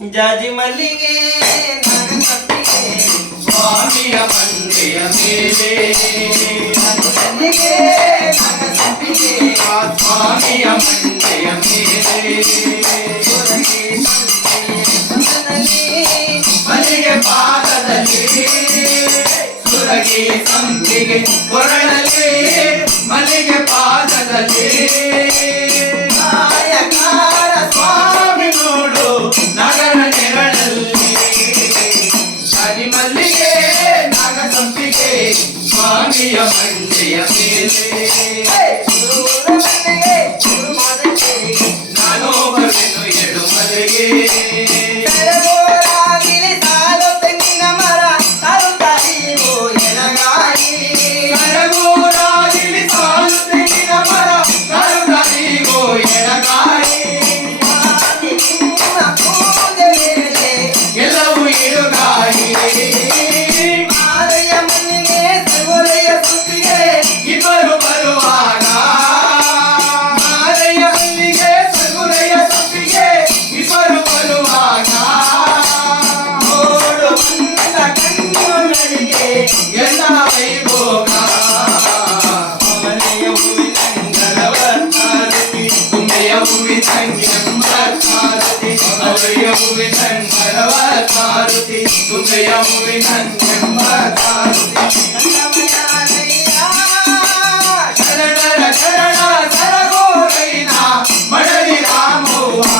ಜಾಜಿ ಮಲ್ಲಿಗೆ ನಾಗಸಪ್ಪಿಗೆ ಸ್ವಾಮಿಯ ಮಂದಿಯ ಮೇಲೆ ಮಲ್ಲಿಗೆ ನಾಗಸಪ್ಪಿಗೆ ಸ್ವಾಮಿಯ ಮಂದಿಯ ಮೇಲೆ ಮಲ್ಲಿಗೆ ಪಾದದಲ್ಲಿ ಸುರಗಿ ಸಂಪಿಗೆ ಕೊರಳಲ್ಲಿ ಮಲ್ಲಿಗೆ ಪಾದದಲ್ಲಿ ಕಾಯಕಾರ ಸ್ವಾಮಿ ನೋಡು ನಗರ ನೆರಳಲ್ಲಿ ಜಾಜಿ ಮಲ್ಲಿಗೆ ನಾಗಸಂಪಿಗೆ ಸ್ವಾಮಿಯ ಮಂದಿಯ ಮೇಲೆ ನಾನು ಬರುವೆನು ಎಡು ಮಲ್ಲಿಗೆ ಮಡಲಿ ರಾಮವ್ವ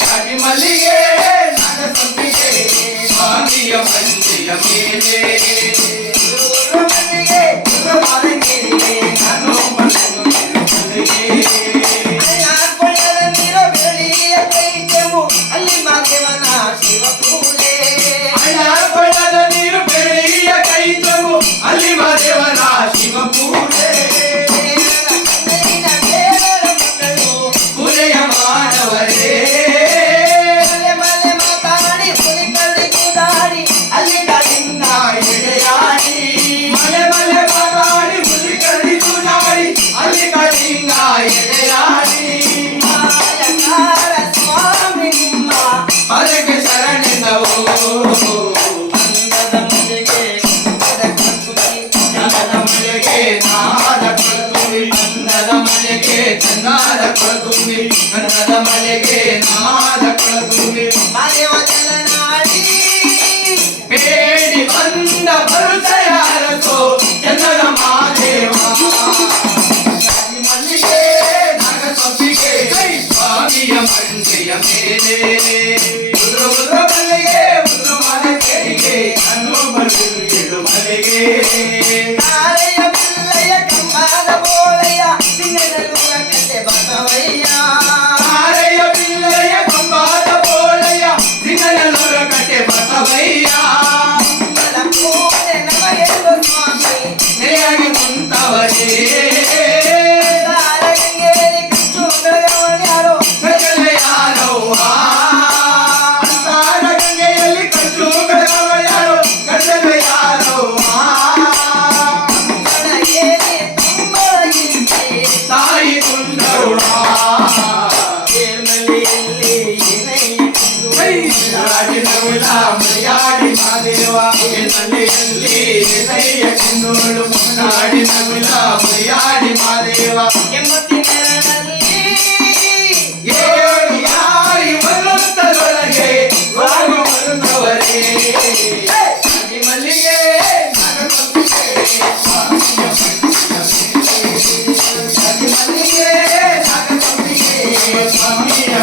ಜಾಜಿ ಮಲ್ಲಿಗೆ ನಾಗಸಂಪಿಗೆ ಸ್ವಾಮಿಯ ಮಂದಿಯ ಮೇಲೆ ನಾನು ನೀರು ಬೆಳ್ಳಿಯ ಕೈ ತಗು ಅಲ್ಲಿ ಮಾದೇವನ ಶಿವ ಪೂಜೆ ಪೂಜೆಯ ಮಾಡವರೇ ಎಡೆಯಾಡಿ ಮಲೆ ಮಲೆ ಮಾತಾಡಿ ಹುಲಿ ಕಳ್ಳಿ ಕೂಡಾಡಿ ಅಲ್ಲಿ ಕಳಿಂಗ ಎಡೆಯಾಡಿ ಪದಕ್ಕೆ ಶರಣೆಂದವು ಚಂದಾದ ಕೊಳತುಂಬಿ ಕನ್ನಡ ಮಳೆಗೆ ನಾದ ಕೊಳತುಂಬಿ ಮಾದೇವ ಜಲನಾಡಿ ಬೇಡಿ ಬಂದ ಬರುತ್ತೆಯ ಅರಸೋ ಚಂದದ ಮಾದೇವ ಜಾಜಿ ಮಲ್ಲಿಗೆ ನಾಗಸಂಪಿಗೆ ಸ್ವಾಮಿಯ ಮಂದಿಯ ಮೇಲೆ ಉದ್ರು ಉದ್ರು ಮಲ್ಲಿಗೆ ಉದ್ರು ಮಲಕೆಗೆ ನಾನು ಬರುವೆನು ಎಡು ಮಲ್ಲಿಗೆ ಕಾಳೆಯ ಪಿಲ್ಲಯ್ಯ ಕಂಬದ ಬೋಳಯ್ಯ ಸಿಂಗನಲ್ಲೂರ ಕಟ್ಟೆ ಬಸವಯ್ಯ ಕಾಳೆಯ ಪಿಲ್ಲಯ್ಯ ಕಂಬದ ಬೋಳಯ್ಯ ಸಿಂಗನಲ್ಲೂರ ಕಟ್ಟೆ ಬಸವಯ್ಯ ಪೂಜೆ ನಮಗೆಂದು ಸ್ವಾಮಿ ನೆಲೆಯಾಗಿ ಕುಂತವರೇ ಗಂಗೆಯಲ್ಲಿ ಕಚ್ಚು ಬೆಳಗವಳ್ಯಾರೋ ಗಜಲೆ ಯಾರವ್ವ ಅಂತಾರ ಗಂಗೆಯಲ್ಲಿ ಕಚ್ಚು ಬೆಳಗವಳ್ಯಾರೋ ಗಜಲೆ ಯಾರವ್ವ ಕಡಗೇರಿ ತುಂಬರಗಿಂತಿ ತಾಯಿ ಕುಂದರುಳ ಏರ್ಮಲೆಯಲ್ಲಿ ರಾಜಿನವುಲ ಮಲಯಾಡಿ ಮಾದೇವ ಎನ್ನಲೆಯಲ್ಲಿ ನೈಯ ಕಿನ್ನೋಳು ನಾಡಿನವುಲ ಮಲಯಾಡಿ ಮಾದೇವ ಎಂಬತ್ತಿನೆರಡರಲ್ಲಿ ಏಳು ಯಾರಿ ಬರುತ್ತದೊಳಗೆ ಒಳಗೆ ಬರುತ್ತವರೇ ಜಾಜಿ ಮಲ್ಲಿಗೆ ನಾಗಸಂಪಿಗೆ ಸ್ವಾಮಿಯ ಜಾಜಿ ಮಲ್ಲಿಗೆ ನಾಗಸಂಪಿಗೆ ಸ್ವಾಮಿಯ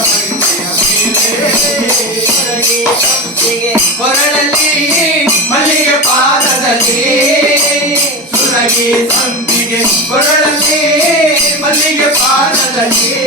ಕೊರಳಲ್ಲಿ ಮಲ್ಲಿಗೆ ಪಾದದಲ್ಲಿ ಸುರಗಿ ಸಂಪಿಗೆ ಕೊರಳಲ್ಲಿ ಮಲ್ಲಿಗೆ ಪಾದದಲ್ಲಿ